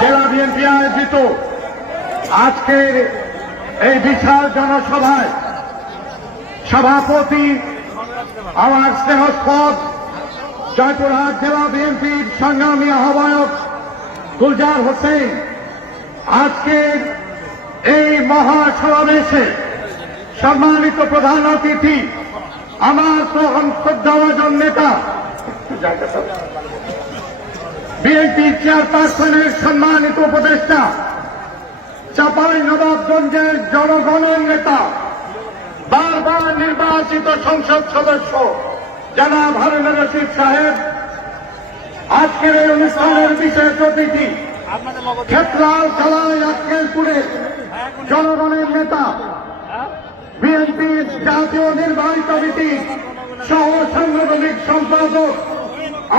জেলা বিএনপি আয়োজিত আজকের এই বিশাল জনসভায় সভাপতি আমার স্নেহস্পদ জয়পুরহাট জেলা বিএনপির সংগ্রামী আহ্বায়ক গুলজার হোসেন। আজকের এই মহাসমাবেশে সম্মানিত প্রধান অতিথি, আমার প্রধান শ্রদ্ধাভাজন নেতা। বিএনপি চেয়ারপারসনের সম্মানিত উপদেষ্টা, চাপাই নবাবগঞ্জের জনগণের নেতা, বারবার নির্বাচিত সংসদ সদস্য, জনাব হারুন রশিদ সাহেব। আজকের এই অনুষ্ঠানের বিশেষ অতিথি ক্ষেত্রাল খেলায় আজকেরপুরের জনগণের নেতা, বিএনপির জাতীয় নির্বাহী কমিটি সহ সাংগঠনিক সম্পাদক,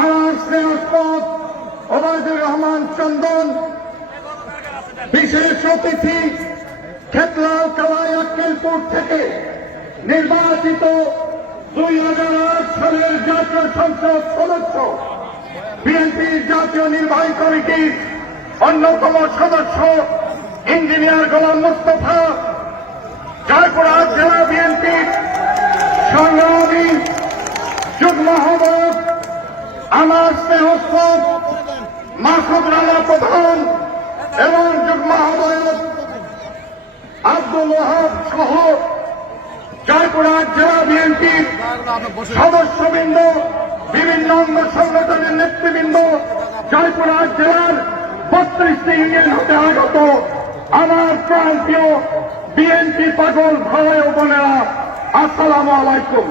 আমার স্নেহস্পদ ওবায়দুর রহমান চন্দন। বিশেষ অতিথি ক্ষেত্রাল কালাই আক্কেলপুর থেকে নির্বাচিত দুই হাজার আট সালের জাতীয় সংসদ সদস্য। বিএনপির জাতীয় নির্বাহী কমিটির অন্যতম সদস্য ইঞ্জিনিয়ার গোলাম মুস্তফা। জয়পুরহাট জেলা বিএনপির সংগ্রামী যুগ্ম আহ্বায়ক আমার স্নেহস্পদ মাসুদ রানা প্রধান এবং যুগ্ম আহ্বায়ক আব্দুল ওয়াহাব সহ জয়পুরহাট জেলা বিএনপির সদস্যবৃন্দ, বিভিন্ন অঙ্গ সংগঠনের নেতৃবৃন্দ জয়পুরহাট জেলার বত্রিশটি ইউনিয়ন হতে আগত আমার প্রান্তীয় বিএনপি পাগল ভাই ও বোনেরা, আসসালাম আলাইকুম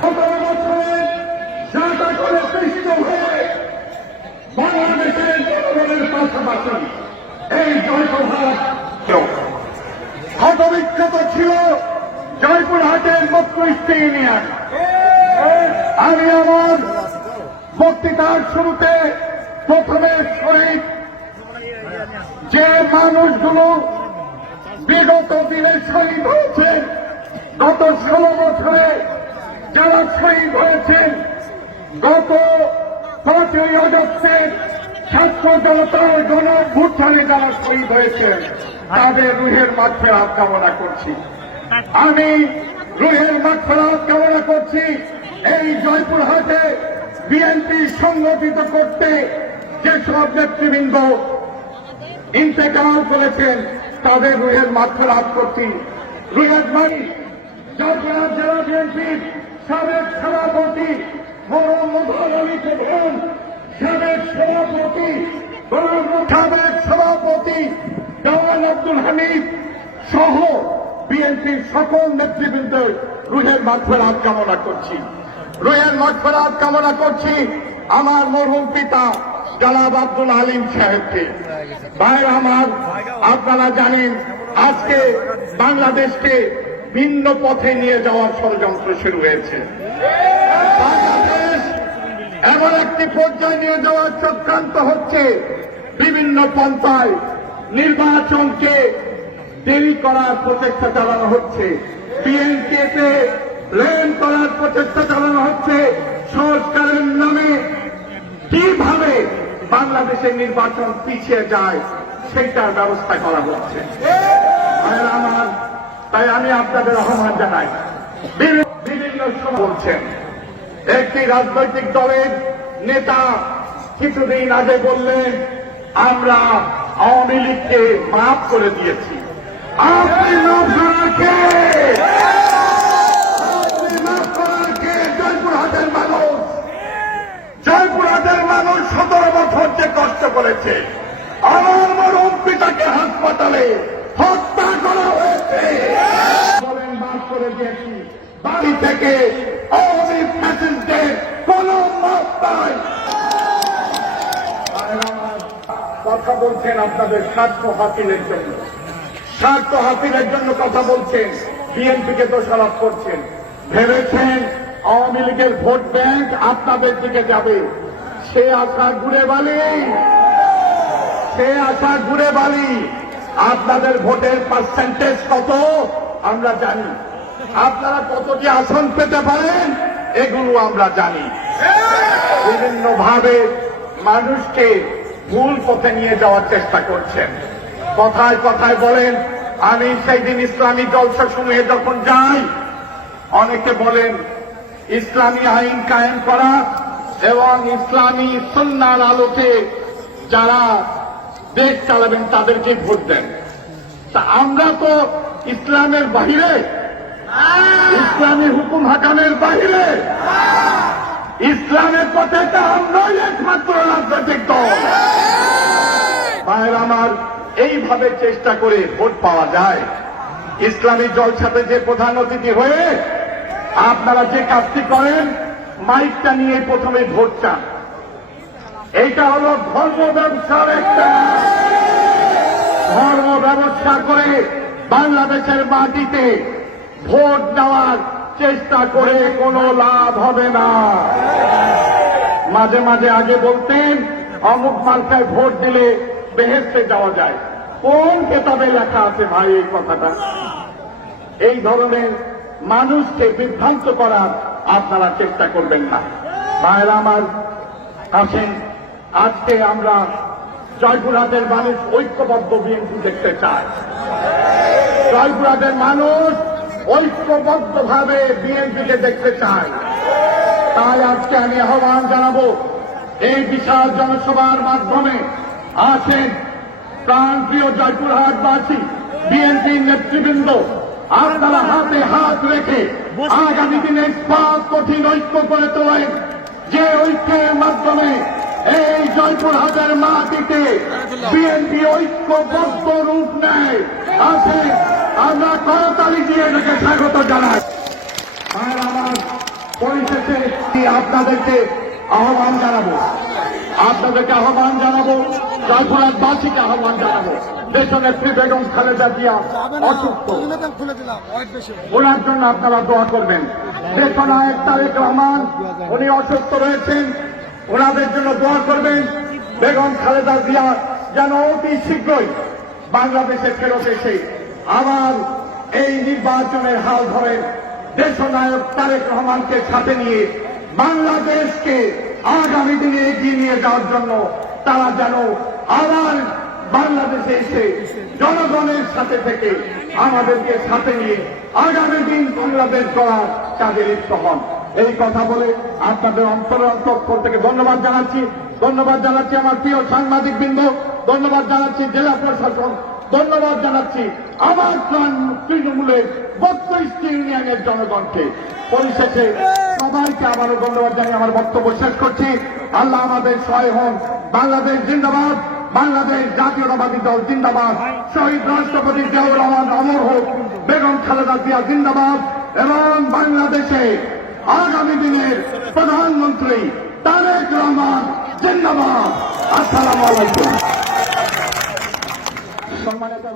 সতেরো বছরের যাতা করে সৃষ্ট হয়ে বাংলাদেশের জনগণের পাশাপাশি এই জয়পুরহাট ক্ষতবিক্ষত ছিল জয়পুরহাটের বত্রিশটি ইউনিয়ন আমি আমার বক্তৃতার শুরুতে প্রথমে শহীদ যে মানুষগুলো বিগত দিনে শহীদ হয়েছেন গত ষোলো বছরে যারা শহীদ হয়েছেন, গত ছাত্র জনতার গণ যারা শহীদ তাদের রুহের মাঠের কামনা করছি। আমি রুহের মাঠের কামনা করছি। এই জয়পুরহাটে বিএনপি সংগঠিত করতে যেসব নেতৃবৃন্দ ইন্তেকাল করেছেন, তাদের রুহের মাথা লাভ করছি। রুহের মানি, জয়পুরহাট জেলা বিএনপির সাবেক সভাপতি সাবেক সভাপতি জওয়ান আব্দুল হামিদ সহ বিএনপির সকল নেতৃবৃন্দের রুহের মাঠফেরাত কামনা করছি। রুহের মাঠফেরাত কামনা করছি আমার মরহুম পিতা জনাব আব্দুল আলিম সাহেবকে। ভাই আমার, আপনারা জানেন আজকে বাংলাদেশকে ভিন্ন পথে নিয়ে যাওয়ার ষড়যন্ত্র শুরু হয়েছে। এমন একটি পর্যায়ে নিয়ে যাওয়ার চক্রান্ত হচ্ছে। বিভিন্ন পন্থায় নির্বাচনকে দেরি করার প্রচেষ্টা চালানো হচ্ছে। বিএনপিতে লেন করার প্রচেষ্টা চালানো হচ্ছে। সংস্কারের নামে কীভাবে বাংলাদেশের নির্বাচন পিছিয়ে যায় সেটার ব্যবস্থা করা হচ্ছে। আমার, তাই আমি আপনাদের আহ্বান জানাই। বিভিন্ন সময় বলছেন। একটি রাজনৈতিক দলের নেতা কিছুদিন আগে বললেন আমরা আওয়ামী লীগকে মাফ করে দিয়েছি। জয়পুরহাটের মানুষ। জয়পুরহাটের মানুষ সতেরো বছর যে কষ্ট করেছে, আমার মরম পিতাকে হাসপাতালে হত্যা করা হয়েছে। বলেন, মাফ করে দিয়েছি। বাড়ি থেকে বলছেন আপনাদের স্বার্থ হাসিলের জন্য। স্বার্থ হাসিলের জন্য কথা বলছেন। বিএনপিকে দোষারোপ করছেন। ভেবেছেন আওয়ামী লীগের ভোট ব্যাংক আপনাদের দিকে যাবে। সে আশা ঘুরে বালি। সে আশা ঘুরে বালি। আপনাদের ভোটের পার্সেন্টেজ কত? আমরা জানি। আপনারা কতটি আসন পেতে পারেন? এগুলো আমরা জানি। বিভিন্ন ভাবে মানুষকে ভুল পথে নিয়ে যাওয়ার চেষ্টা করছেন। কথায় কথায় বলেন, আমি সেই দিন ইসলামী জলসা সমূহে যখন যাই, অনেকে বলেন, ইসলামী আইন কায়েম করা এবং ইসলামী সন্ন্যার আলোকে যারা দেশ চালাবেন, তাদেরকে ভোট দেন। তা আমরা তো ইসলামের বাহিরে, ইসলামী হুকুম হাকামের বাহিরে, ইসলামের পথে তো আমরাই একমাত্র রাজনৈতিক দল ভাইয়ের আমার এইভাবে চেষ্টা করে ভোট পাওয়া যায়? ইসলামী জলসাতে যে প্রধান অতিথি হয়ে আপনারা যে কাজটি করেন, মাইকটা নিয়ে প্রথমে ভোট চান। এইটা হলো ধর্ম ব্যবসার একটা ধর্ম ব্যবসা করে বাংলাদেশের মাটিতে ভোট দেওয়ার চেষ্টা করে কোনো লাভ হবে না। মাঝে মাঝে আগে বলতেন, অমুক মার্কায় ভোট দিলে বেহেস্তে যাওয়া যায়। কোন কেতাবে লেখা আছে ভাই এই কথাটা? এই ধরনের মানুষকে বিভ্রান্ত করার আপনারা চেষ্টা করবেন না। ভাইরা আমার আসেন আজকে আমরা জয়পুরহাটের মানুষ ঐক্যবদ্ধ বিএনপি দেখতে চায় জয়পুরহাটের মানুষ ঐক্যবদ্ধভাবে বিএনপিকে দেখতে চায় তাই আজকে আমি আহ্বান জানাব, এই বিশাল জনসভার মাধ্যমে আছেন প্রান্তীয় জয়পুরহাটবাসী বিএনপির নেতৃবৃন্দ, আপনারা হাতে হাত রেখে আগামী দিনে পাঁচ কঠিন ঐক্য করে তোলেন। যে ঐক্যের মাধ্যমে এই জয়পুরহাটের মাটিতে বিএনপি ঐক্যবদ্ধ রূপ নেয় আছে আমরা করতালি দিয়ে এটাকে স্বাগত জানাই। আর আমার পরিশেষে আপনাদেরকে আহ্বান জানাব। আপনাদেরকে আহ্বান জানাব জয়পুরহাটবাসীকে আহ্বান জানাব দেশনেত্রী বেগম খালেদা জিয়া অসুস্থ। ওনার জন্য আপনারা দোয়া করবেন। দেশনায়ক তারেক রহমান, উনি অসুস্থ রয়েছেন, ওনাদের জন্য দোয়া করবেন। বেগম খালেদা জিয়া যেন অতি শীঘ্রই বাংলাদেশে ফেরত এসে আবার এই নির্বাচনের হাল ধরেন দেশনায়ক তারেক রহমানকে সাথে নিয়ে বাংলাদেশকে আগামী দিনে এগিয়ে নিয়ে যাওয়ার জন্য তারা যেন আবার বাংলাদেশে এসে জনগণের সাথে থেকে আমাদেরকে সাথে নিয়ে আগামী দিন বাংলাদেশ করার কাজে লিপ্ত হন। এই কথা বলে আপনাদের অন্তর অন্তঃস্থল থেকে ধন্যবাদ জানাচ্ছি। ধন্যবাদ জানাচ্ছি আমার প্রিয় সাংবাদিক বৃন্দ। ধন্যবাদ জানাচ্ছি জেলা প্রশাসন। ধন্যবাদ জানাচ্ছি আমার তৃণমূলের বত্রিশটি ইউনিয়নের জনগণকে। পরিশেষে সবাইকে আবারও ধন্যবাদ জানিয়ে আমার বক্তব্য শেষ করছি। আল্লাহ আমাদের সহায় হন বাংলাদেশ জিন্দাবাদ, বাংলাদেশ জাতীয়তাবাদী দল জিন্দাবাদ। শহীদ রাষ্ট্রপতি জিয়াউর রহমান অমর হোক, বেগম খালেদা জিয়া জিন্দাবাদ। এবং বাংলাদেশে আগামী দিনের প্রধানমন্ত্রী তারেক রহমান জিন্দাবাদ। আসসালামু আলাইকুম। সম্মানিত